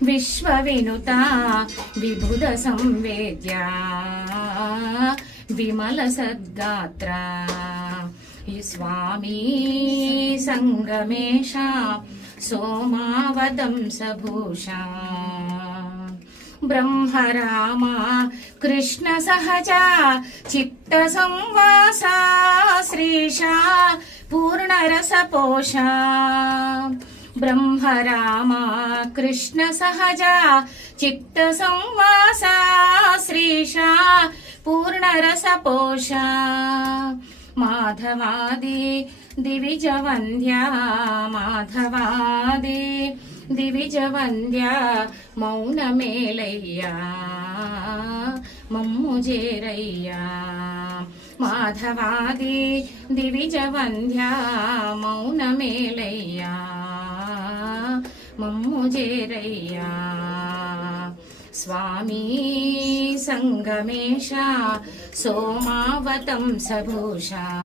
విశ్వవినుత విబుధ సంవేద్యా విమల సద్గాత్ర స్వామి సంగమేశ సోమావదంసభూషా బ్రహ్మరామ కృష్ణ సహజ చిత్త సంవాసా శ్రీశా పూర్ణరసపోషా బ్రహ్మరామ కృష్ణ సహజ చిత్త సంవాసా శ్రీశా పూర్ణరసపోషా మాధవాది దివిజ వంద్యా మాధవాది దివిజ వంద్యా మౌనమేలయ్యా మమ్ము చేరయ్యా మాధవాది దివిజ వంద్యా మౌనమేలయ్యా మమ్ము చేరయ్యా స్వామి సంగమేశ సోమావతంసభూషా